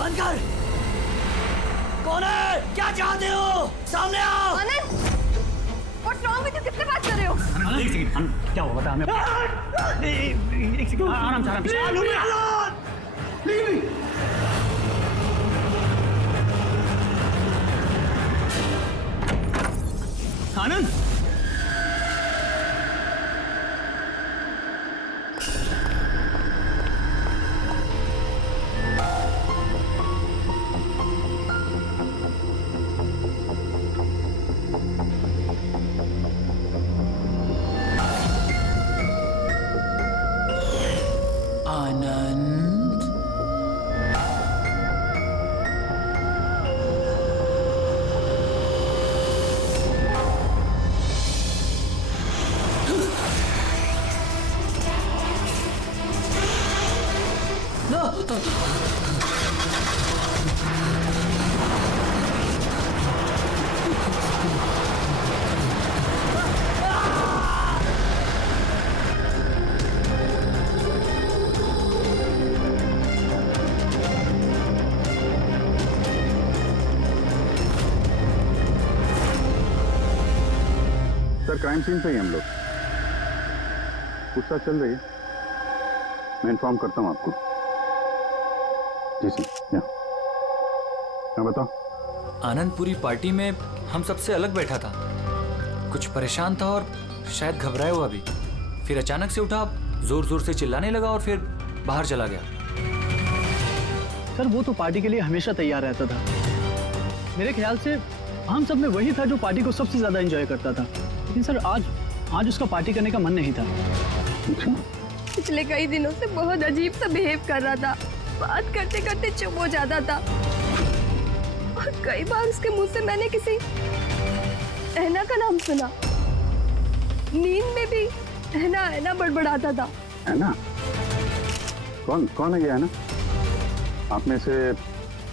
बंद कर। कौन है? क्या चाहते हो? सामने आओ। आनंद, What's wrong with you? किससे बात कर रहे हो? एक सेकंड, क्या हुआ बता हमें। एक सेकंड, आराम से आनंद। आनंद, सर क्राइम सीन पे ही हम लोग पूछताछ चल रही है। मैं इन्फॉर्म करता हूँ आपको। जी सर। हाँ बताओ। आनंद पूरी पार्टी में हम सबसे अलग बैठा था, कुछ परेशान था और शायद घबराया हुआ भी। फिर अचानक से उठा, जोर जोर से चिल्लाने लगा और फिर बाहर चला गया। सर वो तो पार्टी के लिए हमेशा तैयार रहता था। मेरे ख्याल से हम सब में वही था जो पार्टी को सबसे ज्यादा एंजॉय करता था। लेकिन सर आज उसका पार्टी करने का मन नहीं था। पिछले कई दिनों से बहुत अजीब सा बिहेव कर रहा था। बात करते करते चुप हो जाता था और कई बार उसके मुंह से मैंने किसी ऐना का नाम सुना। नींद में भी ऐना ऐना बड़बड़ाता था। ऐना? कौन है ये ऐना? आप में से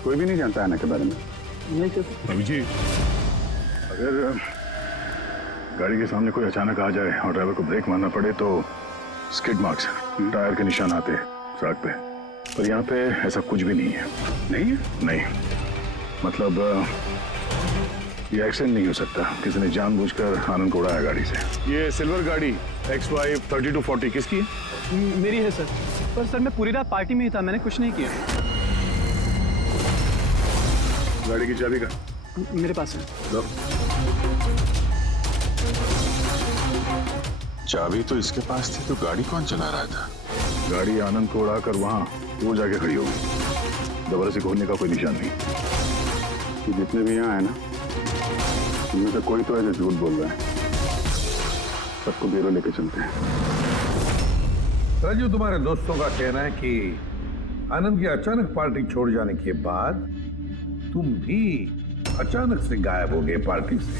कोई भी नहीं जानता ऐना के बारे में? नहीं सर। रवि जी, अगर गाड़ी के सामने कोई अचानक आ जाए और ड्राइवर को ब्रेक मारना पड़े तो स्किड मार्क्स, टायर के निशान आते हैं सड़क पे। पर यहाँ पे ऐसा कुछ भी नहीं है। नहीं है? नहीं, मतलब ये एक्सीडेंट नहीं हो सकता। किसी ने जानबूझकर आनंद को उड़ाया गाड़ी से। ये सिल्वर गाड़ी XY 3240 किसकी है? मेरी है सर। पर सर मैं पूरी रात पार्टी में ही था, मैंने कुछ नहीं किया। गाड़ी की चाबी का मेरे पास है। लो। चाबी तो इसके पास थी, तो गाड़ी कौन चला रहा था? गाड़ी आनंद को उड़ाकर वहां वो जाके खड़ी होगी। दोबारा से खोलने का कोई निशान नहीं। तो जितने भी यहाँ है ना, उनमें से कोई तो है जो झूठ बोल रहा है। सबको ब्यूरो लेके चलते हैं। राजू, तुम्हारे दोस्तों का कहना है कि आनंद की अचानक पार्टी छोड़ जाने के बाद तुम भी अचानक से गायब हो गए पार्टी से।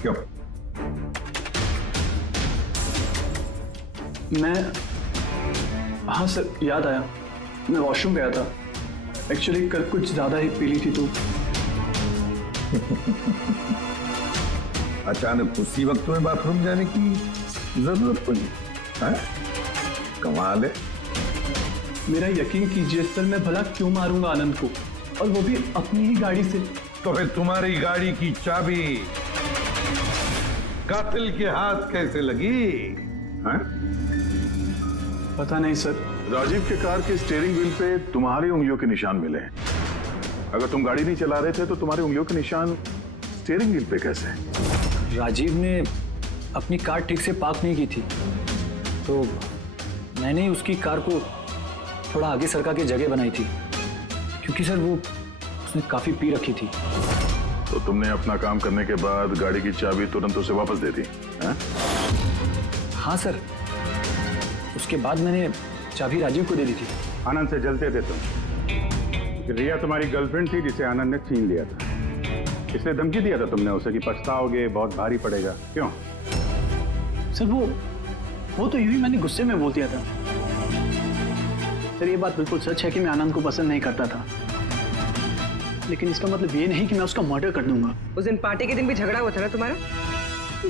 क्यों? हाँ सर, याद आया। मैं वॉशरूम गया था। एक्चुअली कल कुछ ज्यादा ही पी ली थी तो। अचानक उसी वक्त तुम्हें बाथरूम जाने की जरूरत पड़ी? कमाल है। मेरा यकीन कीजिए सर, मैं भला क्यों मारूंगा आनंद को, और वो भी अपनी ही गाड़ी से। तो फिर तुम्हारी गाड़ी की चाबी कातिल के हाथ कैसे लगी? पता नहीं सर। राजीव के कार के स्टीयरिंग व्हील पे तुम्हारी उंगलियों के निशान मिले। अगर तुम गाड़ी नहीं चला रहे थे तो तुम्हारी उंगलियों के निशान स्टीयरिंग व्हील पे कैसे? राजीव ने अपनी कार ठीक से पार्क नहीं की थी, तो मैंने ही उसकी कार को थोड़ा आगे सरका के जगह बनाई थी, क्योंकि सर वो उसने काफी पी रखी थी। तो तुमने अपना काम करने के बाद गाड़ी की चाबी तुरंत उसे वापस दे दी? हाँ सर, उसके बाद मैंने चाबी राजीव को दे दी थी। आनंद से जलते थे तुम। रिया तुम्हारी गर्लफ्रेंड थी जिसे आनंद ने छीन लिया था, इसलिए धमकी दिया था तुमने उसे कि पछताओगे, बहुत भारी पड़ेगा। क्यों? सर वो तो यूं ही मैंने गुस्से में बोल दिया था। सर ये बात बिल्कुल सच है कि मैं आनंद को पसंद नहीं करता था, लेकिन इसका मतलब ये नहीं कि मैं उसका मर्डर कर दूंगा। उस दिन पार्टी के दिन भी झगड़ा हुआ था ना तुम्हारा?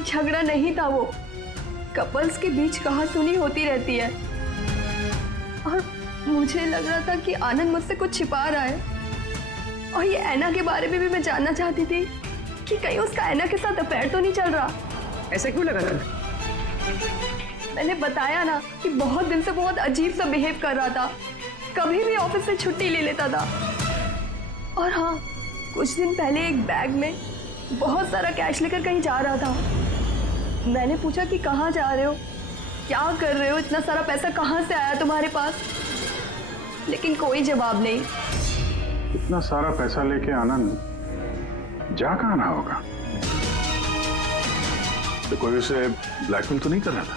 झगड़ा नहीं था, वो कपल्स के बीच कहासुनी होती रहती है। और मुझे लग रहा था कि आनंद मुझसे कुछ छिपा रहा है। और ये ऐना के बारे में भी मैं जानना चाहती थी कि कहीं उसका ऐना के साथ अफेयर तो नहीं चल रहा। ऐसा क्यों लगा तुम्हें? मैंने बताया ना कि बहुत दिन से बहुत अजीब सा बिहेव कर रहा था, कभी भी ऑफिस से छुट्टी ले लेता था। और हाँ, कुछ दिन पहले एक बैग में बहुत सारा कैश लेकर कहीं जा रहा था। मैंने पूछा कि कहाँ जा रहे हो, क्या कर रहे हो, इतना सारा पैसा कहाँ से आया तुम्हारे पास, लेकिन कोई जवाब नहीं। इतना सारा पैसा लेके आनंद जा कहाँ रहा होगा? तो कोई उसे ब्लैकमेल तो नहीं कर रहा था?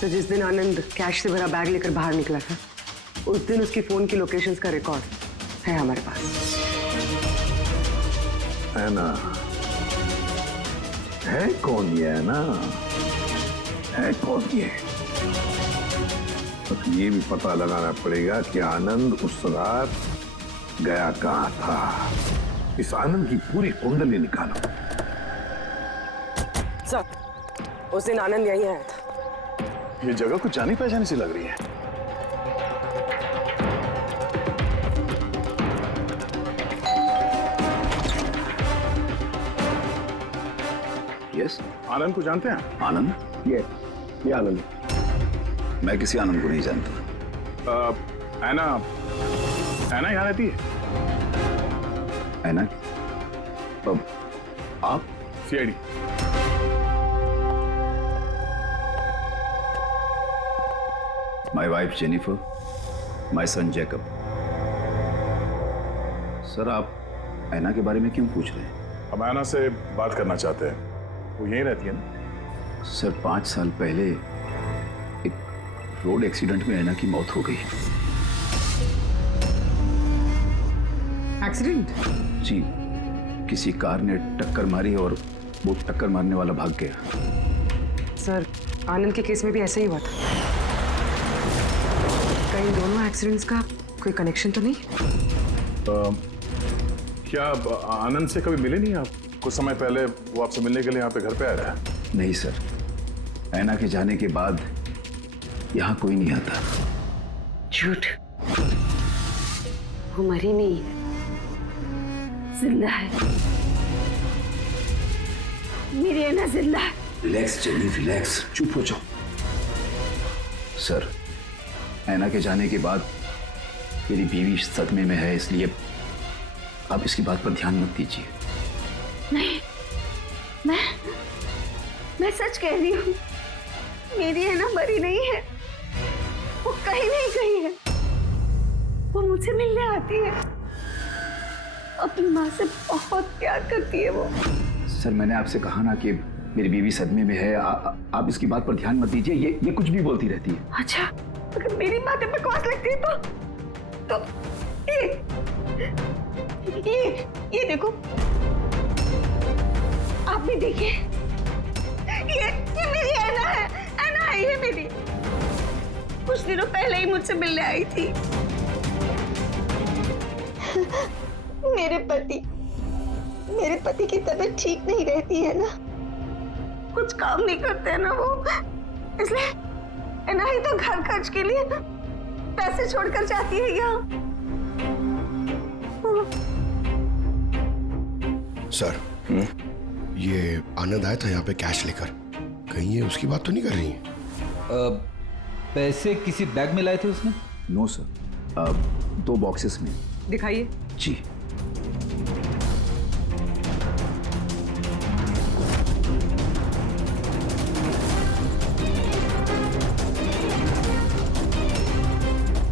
तो जिस दिन आनंद कैश से भरा बैग लेकर बाहर निकला था, उस दिन उसकी फोन की लोकेशंस का रिकॉर्ड है हमारे पास। है ना? है कौन ये? है ना? है कौन ये? बस ये भी पता लगाना पड़ेगा कि आनंद उस रात गया कहाँ था। इस आनंद की पूरी कुंडली निकालो। सर, उस दिन आनंद यहीं आया था। ये जगह कुछ जानी पहचानी सी लग रही है। यस, आनंद को जानते हैं? आनंद? ये आनंद। मैं किसी आनंद को नहीं जानता। ऐना यहाँ रहती है? है ना? अब आप? CID. My wife Jennifer, my son Jacob. Sir, आप ऐना के बारे में क्यों पूछ रहे हैं? हम ऐना से बात करना चाहते हैं। वो यहीं रहती है ना? सर, 5 साल पहले एक रोड एक्सीडेंट में ऐना की मौत हो गई। एक्सीडेंट? जी, किसी कार ने टक्कर मारी और वो टक्कर मारने वाला भाग गया। सर, आनंद के केस में भी ऐसा ही हुआ था। कहीं दोनों एक्सीडेंट्स का कोई कनेक्शन तो नहीं? क्या आनंद से कभी मिले नहीं आप? कुछ समय पहले वो आपसे मिलने के लिए यहाँ पे घर पे आया था। नहीं सर, ऐना के जाने के बाद यहाँ कोई नहीं आता। झूठ, वो मरी नहीं है, जिंदा है। मेरी ऐना जिंदा है। रिलैक्स जेनी, रिलैक्स, चुप हो जाओ। सर, ऐना के जाने के बाद मेरी बीवी सदमे में है, इसलिए आप इसकी बात पर ध्यान मत दीजिए। नहीं, मैं सच कह रही हूँ, मेरी ऐना मरी नहीं है, वो कहीं नहीं गई है। वो मुझसे मिलने आती है, अपनी माँ से बहुत प्यार करती है वो। सर, मैंने आपसे कहा ना कि मेरी बीवी सदमे में है, आप इसकी बात पर ध्यान मत दीजिए। ये कुछ भी बोलती रहती है। अच्छा, अगर मेरी बात पे बकवास लगती है तो ये देखो, आप भी देखिए, ये मेरी ऐना है, ऐना है ये मेरी। कुछ दिनों पहले ही मुझसे मिलने आई थी। मेरे पति की तबीयत ठीक नहीं रहती है ना, कुछ काम नहीं करते हैं ना वो, इसलिए ऐना ही तो घर खर्च के लिए पैसे छोड़कर जाती है यहाँ। सर, ये आनंद आया था यहाँ पे कैश लेकर, कहीं ये उसकी बात तो नहीं कर रही है? पैसे किसी बैग में लाए थे उसने? नो सर, 2 बॉक्सेस में। दिखाइए। जी।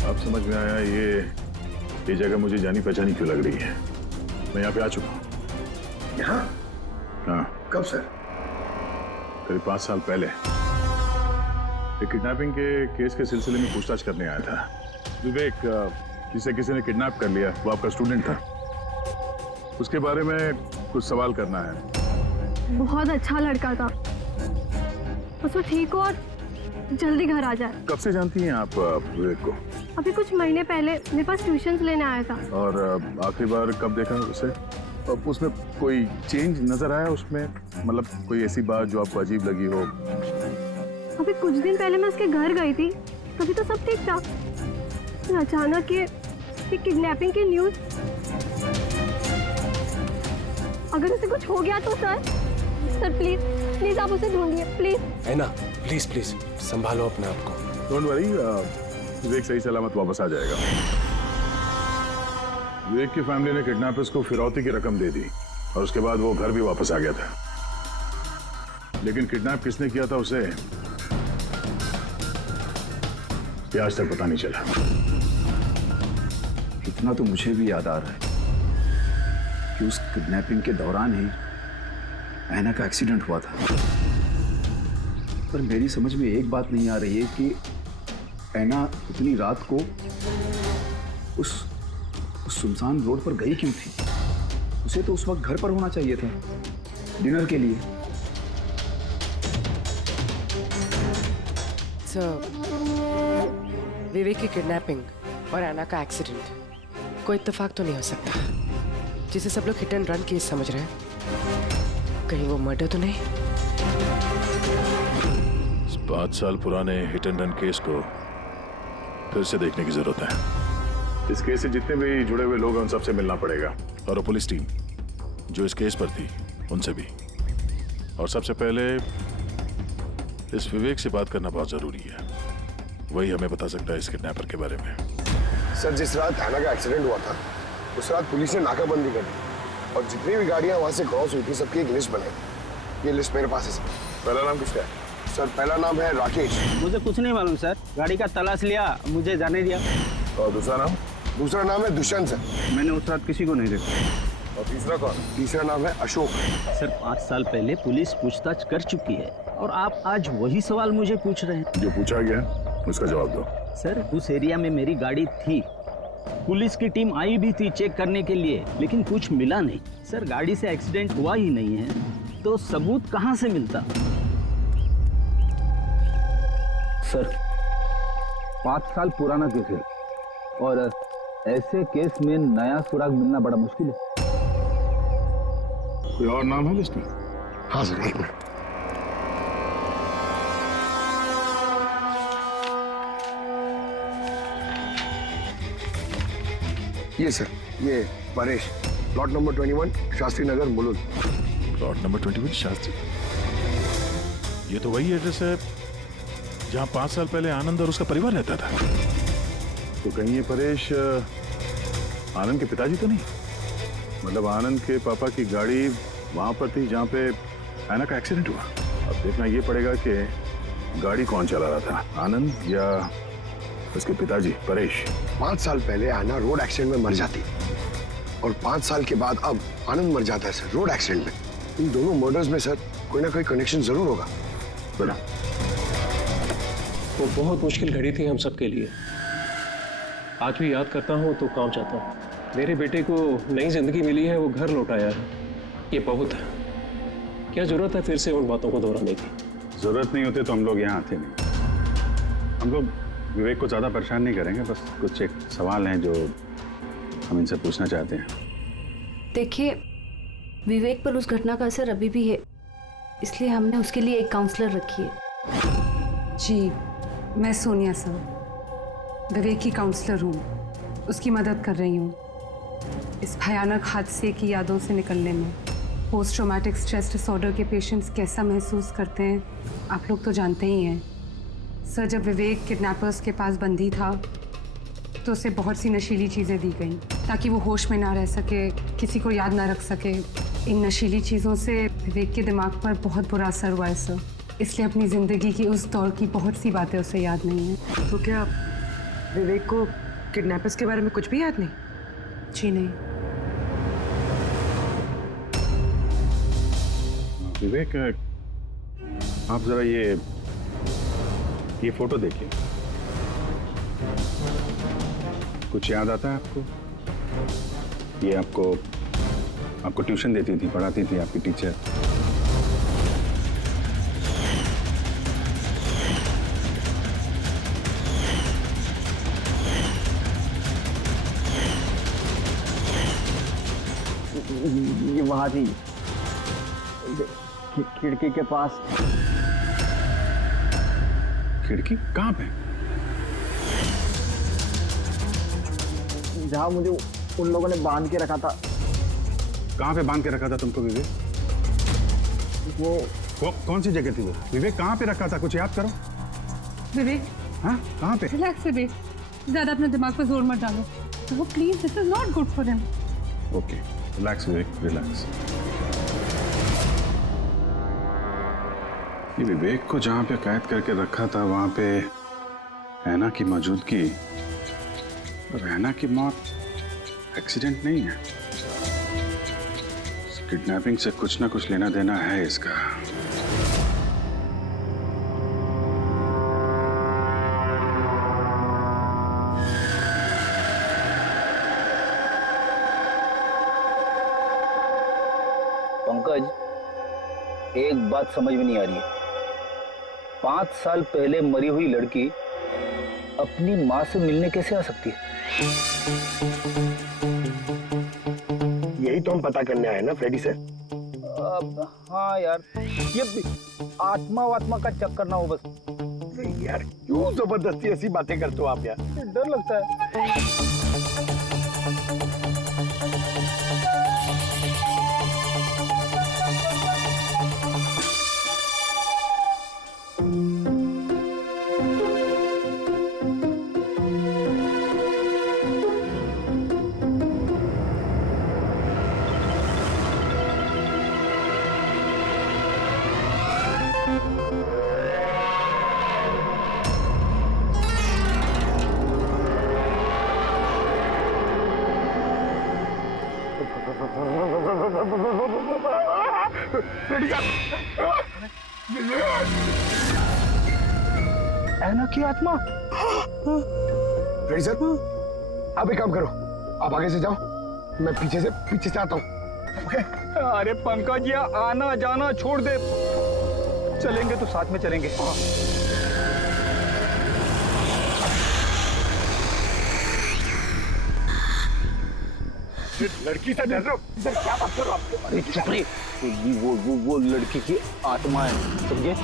अब समझ में आया ये जगह मुझे जानी पहचानी क्यों लग रही है। मैं यहाँ पे आ चुका हूँ। यहाँ? हाँ। कब सर? करीब 5 साल पहले एक किडनैपिंग के केस के सिलसिले में पूछताछ करने आया था। विवेक, जिसे किसी ने किडनैप कर लिया, वो आपका स्टूडेंट था। उसके बारे में कुछ सवाल करना है। बहुत अच्छा लड़का था, उसको ठीक हो और जल्दी घर आ जाए। कब से जानती हैं आप विवेक को? अभी कुछ महीने पहले मेरे पास ट्यूशन्स लेने आया था। और आखिरी बार कब देखा उसे? उसमें कोई चेंज नजर आया उसमें? मतलब कोई ऐसी बात जो आपको अजीब लगी हो? अभी कुछ दिन पहले मैं उसके घर गई थी, कभी तो सब ठीक था, फिर अचानक ये किडनैपिंग की न्यूज। अगर उसे कुछ हो गया तो सर प्लीज प्लीज आप उसे ढूंढिए प्लीज। है ना, प्लीज प्लीज संभालो अपने आप को। डोंट वरी, विवेक सही सलामत वापस आ जाएगा। विवेक की फैमिली ने किडनैपर्स को फिरौती की रकम दे दी और उसके बाद वो घर भी वापस आ गया था, लेकिन किडनैप किसने किया था उसे ये आज तक पता नहीं चला। इतना तो मुझे भी याद आ रहा है कि उस किडनैपिंग के दौरान ही ऐना का एक्सीडेंट हुआ था। पर मेरी समझ में एक बात नहीं आ रही है कि ऐना इतनी रात को उस सुनसान रोड पर गई क्यों थी? उसे तो उस वक्त घर पर होना चाहिए था डिनर के लिए। विवेक की किडनैपिंग और ऐना का एक्सीडेंट कोई इत्तेफाक तो नहीं हो सकता, जिसे सब लोग हिट एंड रन केस समझ रहे हैं। कहीं वो मर्डर तो नहीं? 5 साल पुराने हिट एंड रन केस को फिर से देखने की जरूरत है। इस केस से जितने भी जुड़े हुए लोग हैं उन सबसे मिलना पड़ेगा, और वो पुलिस टीम जो इस केस पर थी उनसे भी। और सबसे पहले इस विवेक से बात करना बहुत जरूरी है, वही हमें बता सकता है इस किडनैपर के बारे में। सर, जिस रात ऐना का एक्सीडेंट हुआ था उस रात पुलिस ने नाकाबंदी कर दी और जितनी भी गाड़ियां वहां से क्रॉस हुई थी सबकी एक लिस्ट बनाई। ये लिस्ट मेरे पास है सर। पहला नाम किसका है? सर, पहला नाम है राकेश। मुझे कुछ नहीं मालूम सर, गाड़ी का तलाश लिया, मुझे जाने दिया। और दूसरा नाम? दूसरा नाम है दुष्यंत सर। मैंने उस रात किसी को नहीं देखा। और तीसरा कौन? तीसरा नाम है अशोक। सर 5 साल पहले पुलिस पूछताछ कर चुकी है और आप आज वही सवाल मुझे पूछ रहे हैं। जो पूछा गया उसका जवाब दो। सर उस एरिया में मेरी गाड़ी थी, पुलिस की टीम आई भी थी चेक करने के लिए, लेकिन कुछ मिला नहीं। सर गाड़ी से एक्सीडेंट हुआ ही नहीं है तो सबूत कहां से मिलता? सर 5 साल पुराना केस है और ऐसे केस में नया सुराग मिलना बड़ा मुश्किल है। कोई और नाम है लिस्ट में? हाँ सर, एक मिनट। ये सर, ये Paresh, plot number 21 Shastri Nagar Mulund. Plot number 21 Shastri, ये तो वही एड्रेस है जहां 5 साल पहले आनंद और उसका परिवार रहता था। तो कहीं ये परेश आनंद के पिताजी तो नहीं? मतलब आनंद के पापा की गाड़ी वहां पर थी जहां पे ऐना का एक्सीडेंट हुआ। अब देखना ये पड़ेगा कि गाड़ी कौन चला रहा था, आनंद या उसके पिताजी परेश। 5 साल पहले ऐना रोड एक्सीडेंट में मर जाती और 5 साल के बाद अब आनंद मर जाता है सर रोड एक्सीडेंट में। इन दोनों मर्डर्स में सर कोई ना कोई कनेक्शन जरूर होगा। बोला वो बहुत मुश्किल घड़ी थी हम सबके लिए। आज भी याद करता हूँ तो काम चाहता हूँ। मेरे बेटे को नई जिंदगी मिली है, वो घर लौटाया है, ये बहुत है। क्या जरूरत है फिर से उन बातों को दोहराने की? जरूरत नहीं होती तो हम लोग यहाँ आते नहीं। हम लोग विवेक को ज्यादा परेशान नहीं करेंगे, बस कुछ एक सवाल हैं जो हम इनसे पूछना चाहते हैं। देखिए, विवेक पर उस घटना का असर अभी भी है, इसलिए हमने उसके लिए एक काउंसलर रखी है। जी, मैं सोनिया सर, विवेक की काउंसलर हूँ, उसकी मदद कर रही हूँ इस भयानक हादसे की यादों से निकलने में। पोस्ट ट्रॉमेटिक स्ट्रेस डिसऑर्डर के पेशेंट्स कैसा महसूस करते हैं आप लोग तो जानते ही हैं। सर, जब विवेक किडनैपर्स के पास बंदी था तो उसे बहुत सी नशीली चीज़ें दी गई ताकि वो होश में ना रह सके, किसी को याद ना रख सके। इन नशीली चीज़ों से विवेक के दिमाग पर बहुत बुरा असर हुआ है सर, इसलिए अपनी ज़िंदगी की उस दौर की बहुत सी बातें उसे याद नहीं है। तो क्या विवेक को किडनैपर्स के बारे में कुछ भी याद नहीं? जी नहीं। विवेक, आप जरा ये फोटो देखिए, कुछ याद आता है आपको? ये आपको ट्यूशन देती थी, पढ़ाती थी आपकी टीचर। ये वहां थी खिड़की के पास। खिड़की कहाँ पे? जहाँ मुझे उन लोगों ने बांध के रखा था। कहाँ पे बांध के रखा था तुमको विवेक? वो कौन सी जगह थी वो? विवेक कहाँ पे रखा था, कुछ याद करो। विवेक, हाँ कहाँ पे? रिलैक्स विवेक, ज्यादा अपने दिमाग पर जोर मत डालो। वो please, this is not good for him. Okay relax Vivek, relax. ये विवेक को जहाँ पे कैद करके रखा था वहाँ पे हैना की मौजूदगी और हैना की मौत एक्सीडेंट नहीं है। किडनैपिंग से कुछ ना कुछ लेना देना है इसका। पंकज, एक बात समझ में नहीं आ रही है। 5 साल पहले मरी हुई लड़की अपनी माँ से मिलने कैसे आ सकती है? यही तो हम पता करने आए ना फ्रेडी से। हाँ यार, ये आत्मा का चक्कर ना हो बस। यार क्यों जबरदस्ती ऐसी बातें करते हो आप यार? डर लगता है। ऐना की आत्मा। फ्रेडी सर, आप एक काम करो, आप आगे से जाओ, मैं पीछे से आता हूँ। अरे पंकज, ये आना जाना छोड़ दे, चलेंगे तो साथ में चलेंगे। लड़की से डर रहे हो? सर क्या बात कर रहे हो आप? अरे चुप रहे, वो लड़की की आत्मा है, समझे?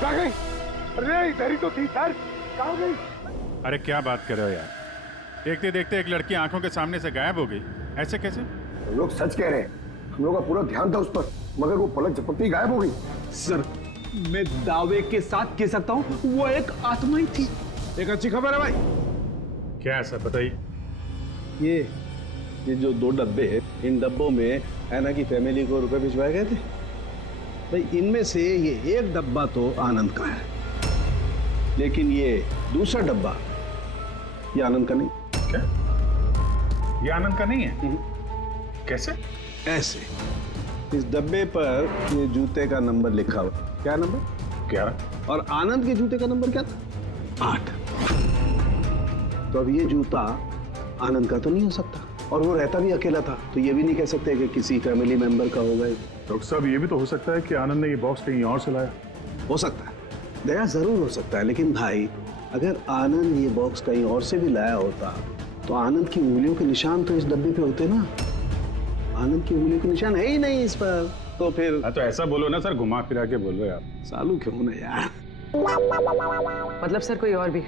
कहाँ गई? अरे इधर ही तो थी सर, कहाँ गई? अरे क्या बात कर रहे हो यार? देखते देखते एक लड़की आंखों के सामने से गायब हो गई, ऐसे कैसे? हम लोग सच कह रहे हैं, हम लोग का पूरा ध्यान था उस पर, मगर वो पलक झपकते ही गायब हो गई। सर मैं दावे के साथ कह सकता हूँ वो एक आत्मा ही थी। एक अच्छी खबर है भाई। क्या है सर, बताइए। ये जो 2 डब्बे हैं, इन डब्बों में ऐना की फैमिली को रुपए भिजवाए गए थे भाई। इनमें से ये एक डब्बा तो आनंद का है, लेकिन ये दूसरा डब्बा ये आनंद का नहीं। क्या? ये आनंद का नहीं है? कैसे? ऐसे, इस डब्बे पर ये जूते का नंबर लिखा हुआ। क्या नंबर? 11। और आनंद के जूते का नंबर क्या था? 8। तो अब ये जूता आनंद का तो नहीं हो सकता, और वो रहता भी अकेला था, तो ये भी नहीं कह सकते कि किसी फैमिली मेंबर का होगा। डॉक्टर साहब, ये भी तो हो सकता है कि आनंद ने ये बॉक्स कहीं और से लाया। हो सकता है, दया जरूर हो सकता है, लेकिन भाई अगर आनंद ये बॉक्स कहीं और से भी लाया होता तो आनंद की उंगलियों के निशान तो इस डब्बे पे होते ना। आनंद की उंगलियों के निशान है ही नहीं इस पर, तो फिर। हाँ तो ऐसा बोलो ना सर, घुमा फिरा के बोल रहे आप। सालू क्यों ना यार। मतलब सर कोई और भी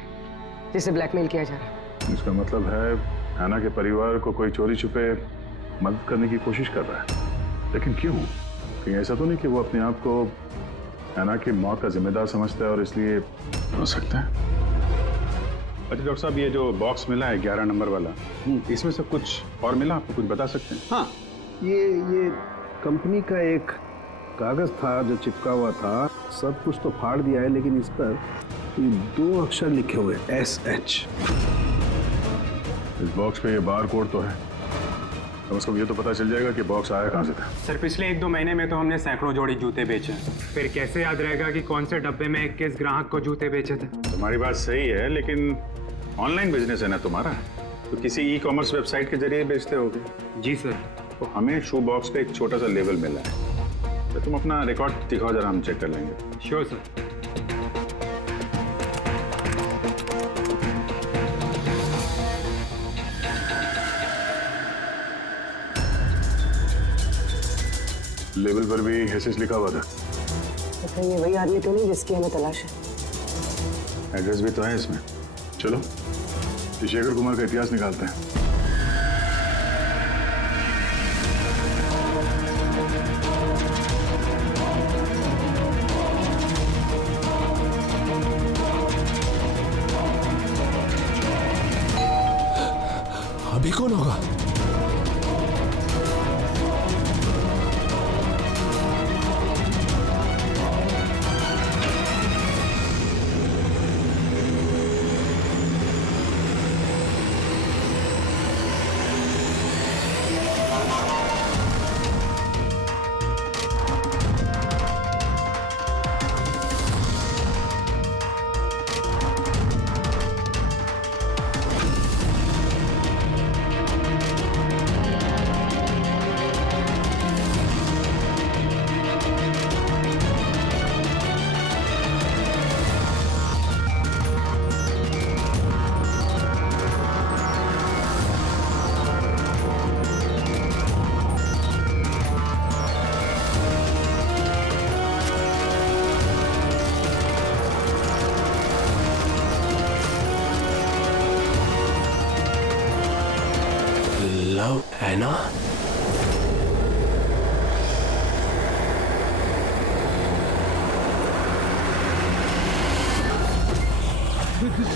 जिसे ब्लैकमेल किया जा रहा है? इसका मतलब है हैना के परिवार को कोई चोरी छुपे मदद करने की कोशिश कर रहा है, लेकिन क्यों? कहीं ऐसा तो नहीं कि वो अपने आप को हैना की मौत का जिम्मेदार समझता है और इसलिए? हो सकता है। अच्छा डॉक्टर साहब, ये जो बॉक्स मिला है 11 नंबर वाला, इसमें से कुछ और मिला? आपको कुछ बता सकते हैं? हाँ, ये कंपनी का एक कागज था जो चिपका हुआ था। सब कुछ तो फाड़ दिया है, लेकिन इस पर 2 अक्षर लिखे हुए SH। इस बॉक्स पे ये बार कोड तो है, कम से कम ये तो पता चल जाएगा कि बॉक्स आया कहाँ से था। सर पिछले 1-2 महीने में तो हमने सैकड़ों जोड़ी जूते बेचे, फिर कैसे याद रहेगा कि कौन से डब्बे में किस ग्राहक को जूते बेचे थे? तुम्हारी बात सही है, लेकिन ऑनलाइन बिजनेस है ना तुम्हारा, तो किसी ई-कॉमर्स वेबसाइट के जरिए बेचते होगे। जी सर। तो हमें शू बॉक्स पे एक छोटा सा लेबल मिला है, तो तुम अपना रिकॉर्ड दिखाओ जरा, हम चेक कर लेंगे। Sure sir. लेबल पर भी एसएस लिखा हुआ था। तो ये वही आदमी तो नहीं जिसकी हमें तलाश है? एड्रेस भी तो है इसमें। चलो शेखर कुमार का इतिहास निकालते हैं। अभी कौन होगा? लव ऐना?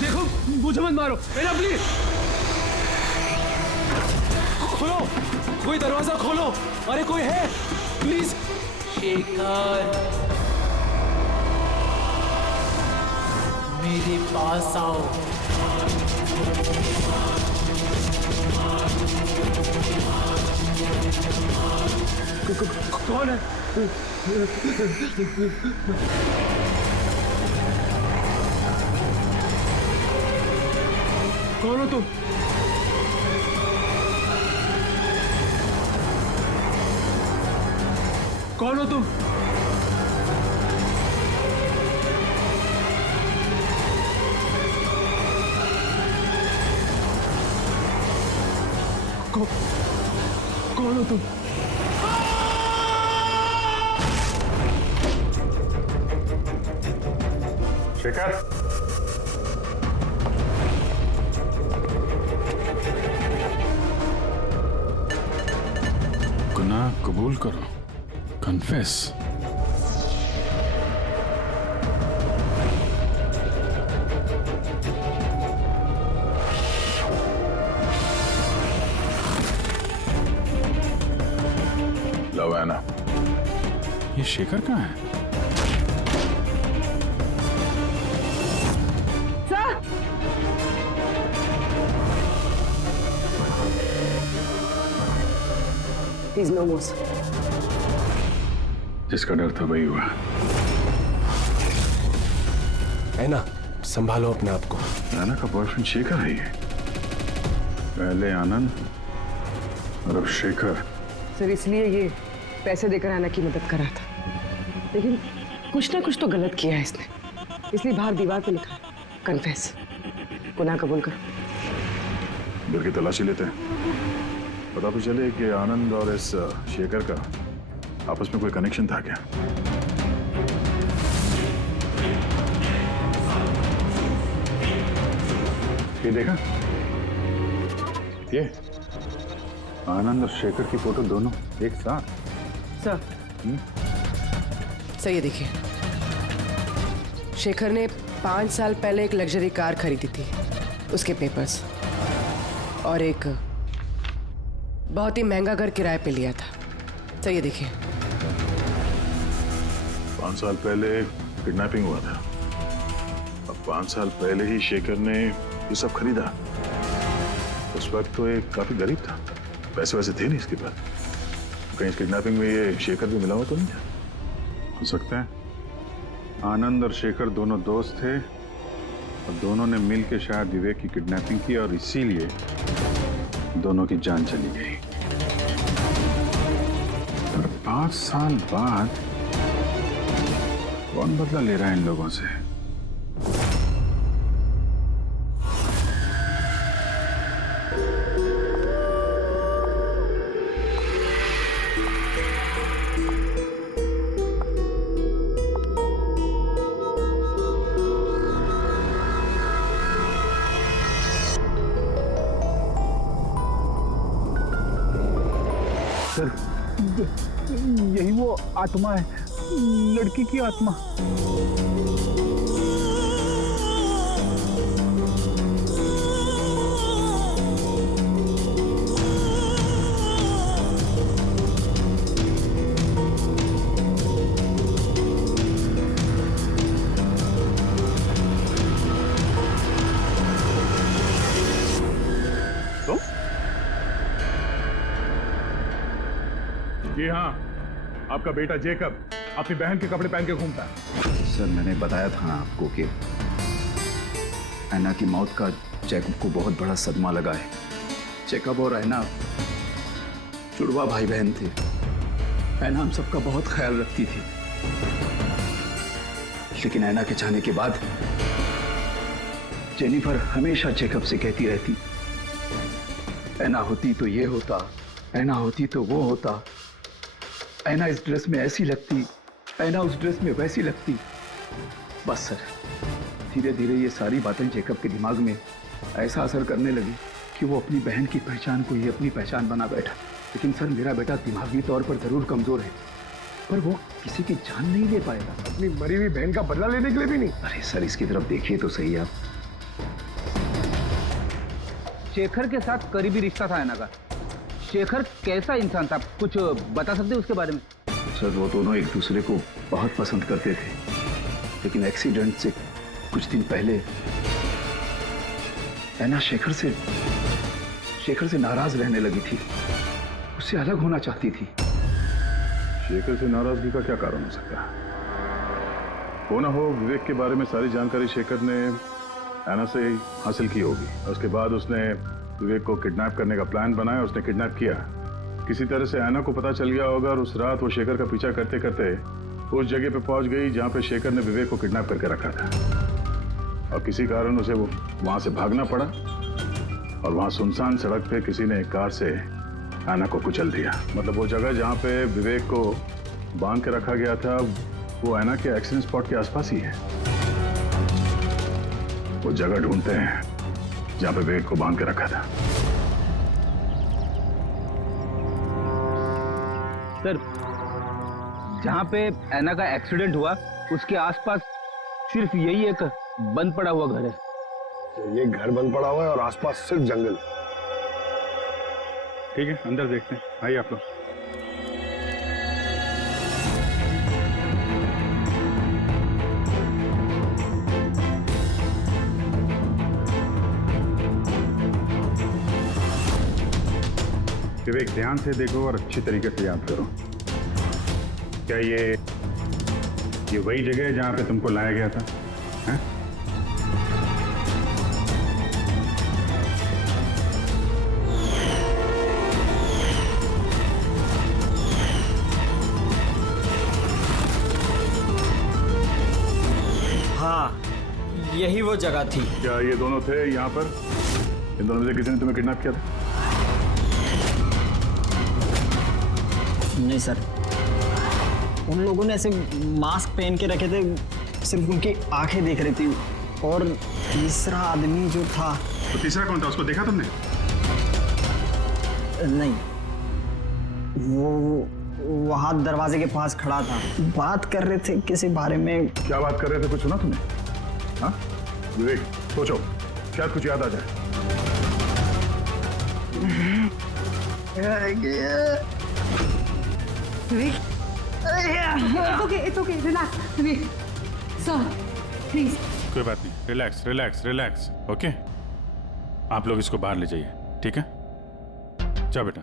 देखो, मुझे मत मारो, ऐना प्लीज। खोलो, कोई दरवाजा खोलो। अरे कोई है, प्लीज। शेखर, मेरे पास आओ। कौन है? कौन हो तुम? कौन हो तुम? कौन हो तुम? शेखर, गुनाह कबूल करो, कन्फेस। लव ऐना, ये शेखर कहाँ है? He's no more. जिसका डर था वही हुआ। ऐना, संभालो अपने आप को। ऐना का बॉयफ्रेंड शेखर है ये। पहले आनंद और अब शेखर। सर, इसलिए ये पैसे देकर ऐना की मदद कर रहा था, लेकिन कुछ ना कुछ तो गलत किया है इसने, इसलिए बाहर दीवार पे लिखा है कन्फेस, गुनाह कबूल करो। घर की तलाशी लेते हैं, पता तो चले कि आनंद और इस शेखर का आपस में कोई कनेक्शन था क्या। ये देखा, ये आनंद और शेखर की फोटो दोनों एक साथ। सर, सर ये देखिए, शेखर ने 5 साल पहले एक लग्जरी कार खरीदी थी, उसके पेपर्स, और एक बहुत ही महंगा घर किराए पे लिया था। सर ये देखिए, 5 साल पहले किडनैपिंग हुआ था, अब 5 साल पहले ही शेखर ने ये सब खरीदा। उस वक्त तो ये काफी गरीब था, पैसे वैसे थे नहीं इसके पास। कहीं इस किडनैपिंग में ये शेखर भी मिला हुआ तो नहीं हो सकता है आनंद और शेखर दोनों दोस्त थे और दोनों ने मिलकर शायद विवेक की किडनैपिंग की और इसीलिए दोनों की जान चली गई। और 5 साल बाद कौन बदला ले रहा है इन लोगों से? यही वो आत्मा है, लड़की की आत्मा। जी हाँ, आपका बेटा जेकब अपनी बहन के कपड़े पहन के घूमता है। सर मैंने बताया था ना आपको कि ऐना की मौत का जैकब को बहुत बड़ा सदमा लगा है। जैकब और ऐना जुड़वा भाई बहन थे। ऐना हम सबका बहुत ख्याल रखती थी, लेकिन ऐना के जाने के बाद जेनिफर हमेशा जैकब से कहती रहती, ऐना होती तो ये होता, ऐना होती तो वो होता, ऐना इस ड्रेस में ऐसी लगती, ऐना उस ड्रेस में वैसी लगती। बस सर, धीरे धीरे ये सारी बातें जैकब के दिमाग में ऐसा असर करने लगी कि वो अपनी बहन की पहचान को ही अपनी पहचान बना बैठा। लेकिन सर, मेरा बेटा दिमागी तौर पर जरूर कमजोर है, पर वो किसी की जान नहीं ले पाएगा। अपनी मरी हुई बहन का बदला लेने के लिए भी नहीं। अरे सर, इसकी तरफ देखिए तो सही आप। शेखर के साथ करीबी रिश्ता था ऐना का। शेखर कैसा इंसान था, कुछ बता सकते हैं उसके बारे में? सर, वो दोनों एक दूसरे को बहुत पसंद करते थे, लेकिन एक्सीडेंट से कुछ दिन पहले ऐना शेखर से नाराज रहने लगी थी, उससे अलग होना चाहती थी। शेखर से नाराजगी का क्या कारण हो सकता है? हो ना हो, विवेक के बारे में सारी जानकारी शेखर ने ऐना से हासिल की होगी। उसके बाद उसने विवेक को किडनैप करने का प्लान बनाया, उसने किडनैप किया। किसी तरह से ऐना को पता चल गया होगा और उस रात वो शेखर का पीछा करते करते उस जगह पे पहुंच गई जहां पे शेखर ने विवेक को किडनैप करके रखा था, और किसी कारण उसे वो वहां से भागना पड़ा, और वहां सुनसान सड़क पे किसी ने एक कार से ऐना को कुचल दिया। मतलब वो जगह जहां पे विवेक को बांध के रखा गया था, वो ऐना के एक्सीडेंट स्पॉट के आसपास ही है। वो जगह ढूंढते हैं जहां पे विवेक को बांध के रखा था। सर, जहाँ पे ऐना का एक्सीडेंट हुआ उसके आसपास सिर्फ यही एक बंद पड़ा हुआ घर है। ये घर बंद पड़ा हुआ है और आसपास सिर्फ जंगल। ठीक है, अंदर देखते हैं। आइए आप लोग। विवेक, ध्यान से देखो और अच्छी तरीके से याद करो। क्या ये वही जगह है जहां पे तुमको लाया गया था? है? हाँ, यही वो जगह थी। क्या ये दोनों थे यहाँ पर? इन दोनों में से किसी ने तुम्हें किडनैप किया था? नहीं सर, उन लोगों ने ऐसे मास्क पहन के रखे थे, सिर्फ उनकी आंखें देख रही थी। और तीसरा आदमी जो था, तो तीसरा कौन था? उसको देखा तुमने? नहीं, वो वहां दरवाजे के पास खड़ा था, बात कर रहे थे किसी बारे में। क्या बात कर रहे थे, कुछ सुना तुमने? हाँ विवेक, सोचो, शायद कुछ याद आ जाए। It's okay, relax. Sir, please. कोई बात नहीं, रिलैक्स रिलैक्स रिलैक्स। ओके, आप लोग इसको बाहर ले जाइए, ठीक है? जाओ बेटा।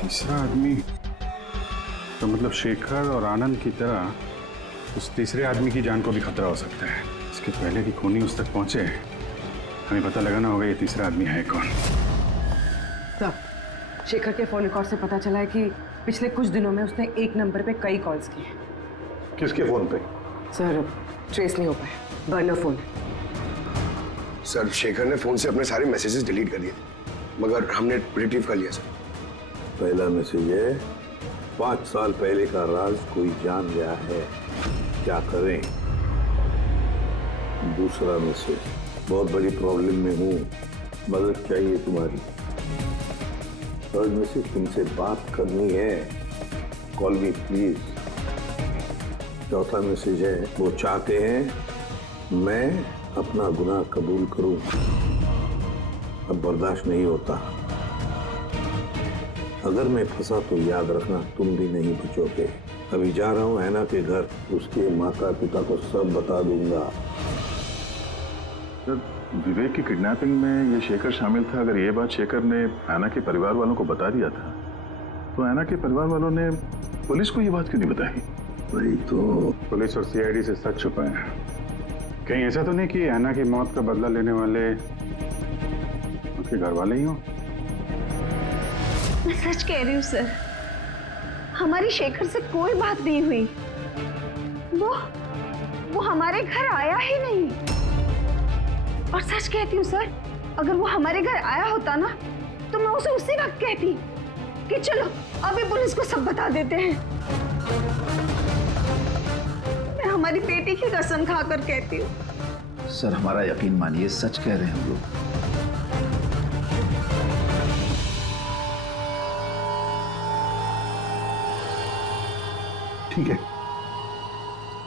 तीसरा आदमी तो मतलब शेखर और आनंद की तरह उस तीसरे आदमी की जान को भी खतरा हो सकता है। इसके पहले कि खूनी उस तक पहुंचे, हमें पता लगाना होगा ये तीसरा आदमी है कौन। सर, शेखर के फोन रिकॉर्ड से पता चला है कि पिछले कुछ दिनों में उसने एक नंबर पे कई कॉल्स किए। किसके फोन पे? सर, ट्रेस नहीं हो पाया, बर्नर फोन। सर, शेखर ने फोन से अपने सारे मैसेजेस डिलीट कर दिए, मगर हमने रिट्रीव कर लिया सर। पहला मैसेज है, 5 साल पहले का राज कोई जान गया है, क्या करें। दूसरा मैसेज, बहुत बड़ी प्रॉब्लम में हूँ, मदद चाहिए तुम्हारी। थर्ड में से तुमसे बात करनी है। Call me please. चौथा मैसेज है, वो चाहते हैं मैं अपना गुनाह कबूल करूं। अब बर्दाश्त नहीं होता। अगर मैं फंसा तो याद रखना तुम भी नहीं बचोगे। अभी जा रहा हूं ऐना के घर, उसके माता पिता को सब बता दूंगा। सर, विवेक की किडनैपिंग में ये शेखर शामिल था। अगर ये बात शेखर ने ऐना के परिवार वालों को बता दिया था, तो ऐना के परिवार वालों ने पुलिस को ये बात क्यों नहीं बताई? वही तो, पुलिस और सीआईडी से सच छुपाए। कहीं ऐसा तो नहीं कि ऐना की मौत का बदला लेने वाले उसके घर वाले ही हो? मैं सच कह रही हूँ सर, हमारी शेखर से कोई बात नहीं हुई। वो हमारे घर आया ही नहीं। और सच कहती हूँ सर, अगर वो हमारे घर आया होता ना, तो मैं उसे उसी वक्त कहती कि चलो अभी पुलिस को सब बता देते हैं। मैं हमारी बेटी की कसम खाकर कहती हूँ। सर, हमारा यकीन मानिए, सच कह रहे हैं हम लोग। ठीक है,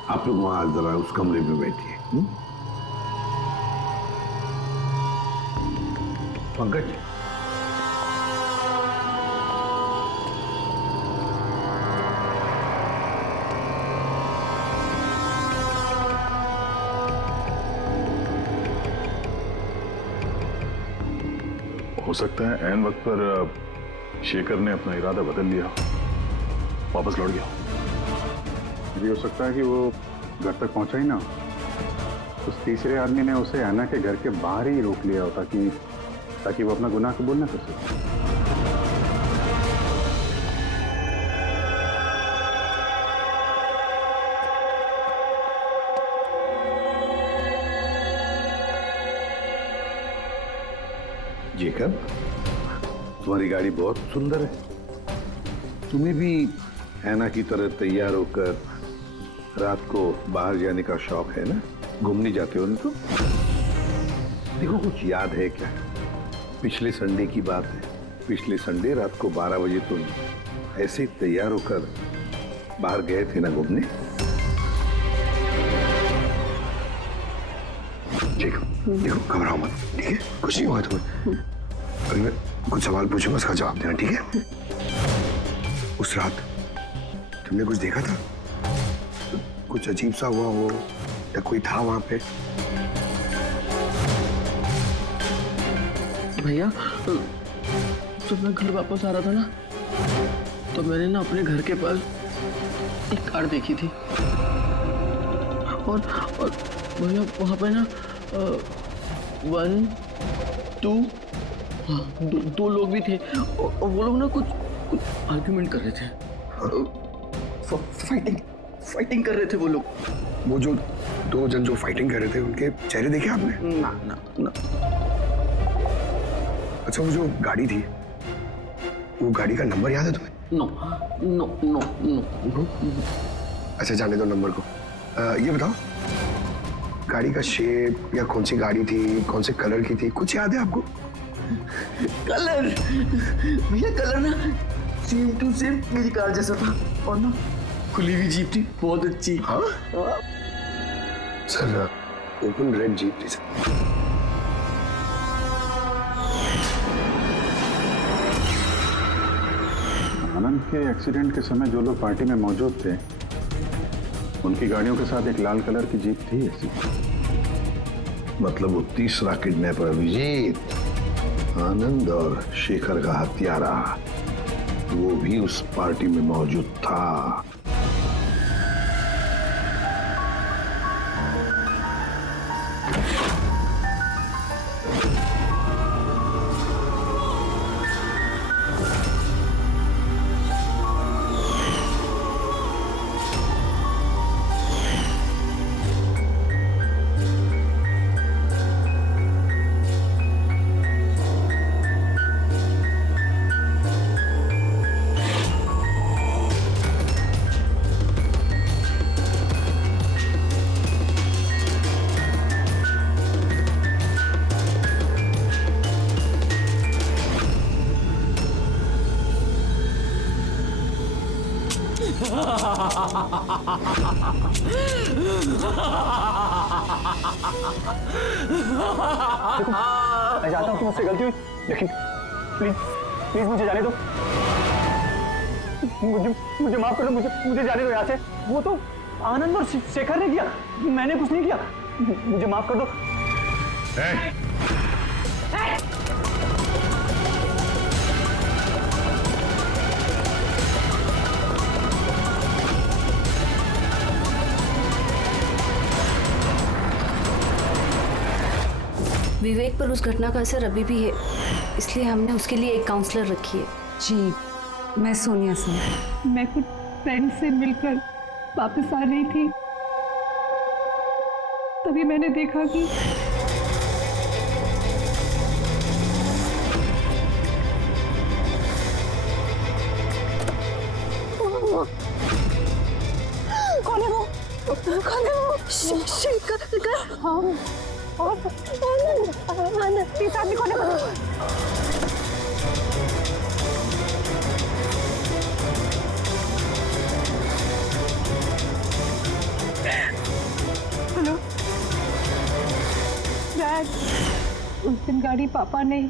आप लोग वहां जरा उस कमरे में बैठिए। पंकज, हो सकता है ऐन वक्त पर शेखर ने अपना इरादा बदल लिया, वापस लौट गया। ये हो सकता है कि वो घर तक पहुंचा ही ना, उस तीसरे आदमी ने उसे ऐना के घर के बाहर ही रोक लिया हो ताकि वो अपना गुनाह कबूल न कर सके। जेकब, तुम्हारी गाड़ी बहुत सुंदर है। तुम्हें भी ऐना की तरह तैयार होकर रात को बाहर जाने का शौक है ना? घूमने जाते हो ना? तो देखो, कुछ याद है क्या? पिछले संडे की बात है। पिछले संडे रात को 12 बजे तुम ऐसे तैयार होकर बाहर गए थे ना घूमने? देखो, घबराओ मत, ठीक है? कुछ नहीं हुआ तुम्हें। अभी मैं कुछ सवाल पूछूंगा, उसका जवाब देना, ठीक है? उस रात तुमने कुछ देखा था? कुछ अजीब सा हुआ हो या कोई था वहां पे? भैया, जब मैं घर वापस आ रहा था ना, तो मैंने ना अपने घर के पास एक कार देखी थी। और भैया, वहां पे ना 1, 2, हाँ, दो लोग भी थे। और वो लोग ना कुछ आर्ग्यूमेंट कर रहे थे। फाइटिंग कर रहे थे वो लोग। वो जो 2 जन जो फाइटिंग कर रहे थे, उनके चेहरे देखे आपने? ना। अच्छा, वो जो गाड़ी थी, वो गाड़ी का नंबर याद है तुम्हें? नो। अच्छा, जाने दो नंबर को। ये बताओ, गाड़ी का शेप या कौन सी गाड़ी थी, कौन से कलर की थी, कुछ याद है आपको? कलर भैया, कलर ना सेम टू सेम मेरी कार जैसा था। और ना खुली हुई जीप थी, बहुत अच्छी। हाँ? सर, ओपन रेड जीप थी सर। आनंद के एक्सीडेंट के समय जो लोग पार्टी में मौजूद थे, उनकी गाड़ियों के साथ एक लाल कलर की जीप थी ऐसी। मतलब वो तीसरा किडनैपर अभिजीत, आनंद और शेखर का हत्यारा, वो भी उस पार्टी में मौजूद था। देखो, मैं जानता हूँ कि मुझसे गलती हुई, लेकिन प्लीज प्लीज मुझे जाने दो। मुझे माफ कर दो, मुझे जाने दो यहाँ से। वो तो आनंद और शेखर ने किया, मैंने कुछ नहीं किया। मुझे माफ कर दो। विवेक पर उस घटना का असर अभी भी है, इसलिए हमने उसके लिए एक काउंसलर रखी है। जी, मैं सोनिया सिंह। मैं कुछ फ्रेंड से मिलकर वापस आ रही थी, तभी मैंने देखा कि कौन है वो? कौन है वो? शेखर। हाँ, आनंद, इस आदमी कौन है? हेलो डैड, उस दिन गाड़ी पापा ने,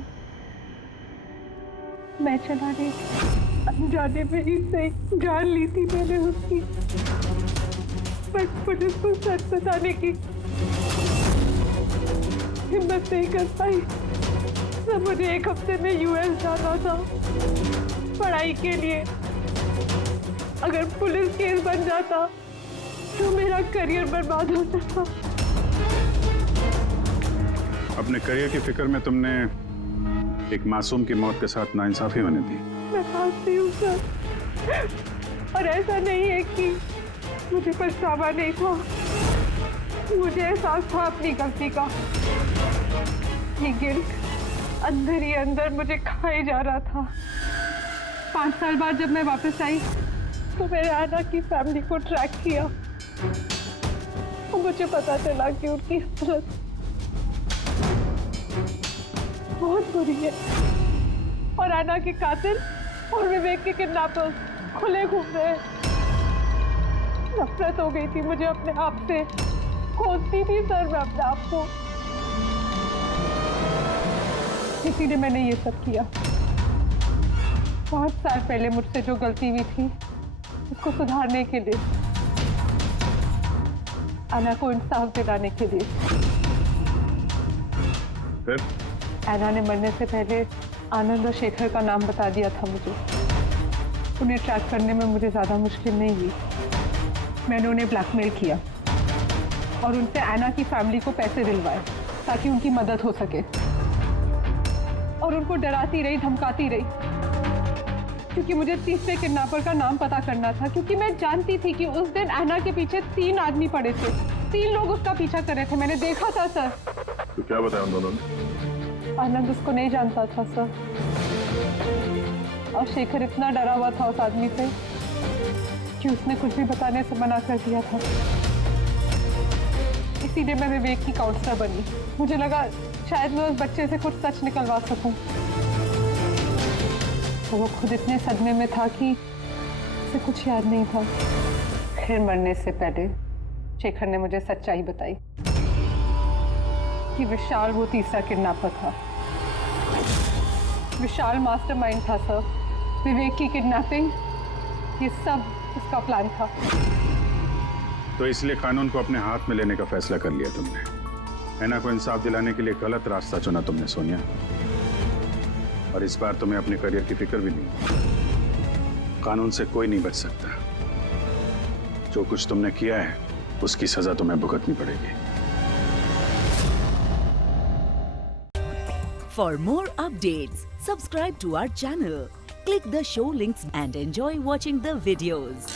मैं चला रही थी, अनजाने में ही सही जान ली थी मैंने उसकी, बट पुलिस को सच बताने की हिम्मत नहीं कर पाई। सब मुझे 1 हफ्ते में यूएस जाना था पढ़ाई के लिए। अगर पुलिस केस बन जाता तो मेरा करियर बर्बाद हो सकता। अपने करियर की फिक्र में तुमने एक मासूम की मौत के साथ नाइंसाफी होने दी। मैं मानती हूँ सर, और ऐसा नहीं है कि मुझे पछतावा नहीं था, मुझे एहसास था अपनी गलती का। ये गिल्ट अंदर ही अंदर मुझे खाए जा रहा था। 5 साल बाद जब मैं वापस आई तो मैंने आना की फैमिली को ट्रैक किया और मुझे पता चला कि उनकी हालत बहुत बुरी है और आना के कातिल और विवेक के किडनैपर्स खुले घूम रहे हैं। नफरत हो गई थी मुझे अपने आप से, खोजती थी सर मैं अपने आप को, इसीलिए मैंने ये सब किया। 5 साल पहले मुझसे जो गलती हुई थी उसको सुधारने के लिए, आना को इंसाफ दिलाने के लिए। फिर ऐना ने मरने से पहले आनंद और शेखर का नाम बता दिया था मुझे। उन्हें ट्रैक करने में मुझे ज़्यादा मुश्किल नहीं हुई। मैंने उन्हें ब्लैकमेल किया और उनसे ऐना की फैमिली को पैसे दिलवाए ताकि उनकी मदद हो सके, और उनको डराती रही, धमकाती रही, क्योंकि मुझे तीसरे किडनैपर का नाम पता करना था, क्योंकि मैं जानती थी कि उस दिन ऐना के पीछे 3 आदमी पड़े थे, 3 लोग उसका पीछा कर रहे थे। मैंने देखा था सर। तो क्या बताया उन दोनों ने? आनंद उसको नहीं जानता था सर, और शेखर इतना डरा हुआ था उस आदमी से कि उसने कुछ भी बताने से मना कर दिया था। इसीलिए मैं विवेक की काउंसलर बनी। मुझे लगा शायद मैं उस बच्चे से कुछ सच निकलवा सकूं। तो वो खुद इतने सदमे में था कि उसे कुछ याद नहीं था। फिर मरने से पहले शेखर ने मुझे सच्चाई बताई कि विशाल वो तीसरा किडनैपर था। विशाल मास्टरमाइंड था सर। विवेक की किडनैपिंग, ये सब उसका प्लान था। तो इसलिए कानून को अपने हाथ में लेने का फैसला कर लिया तुमने। ऐना को इंसाफ दिलाने के लिए गलत रास्ता चुना तुमने सोनिया, और इस बार तुम्हें अपने करियर की फिक्र भी नहीं। कानून से कोई नहीं बच सकता। जो कुछ तुमने किया है उसकी सजा तुम्हें भुगतनी पड़ेगी। For more updates, subscribe to our channel, click the show links and enjoy watching the videos.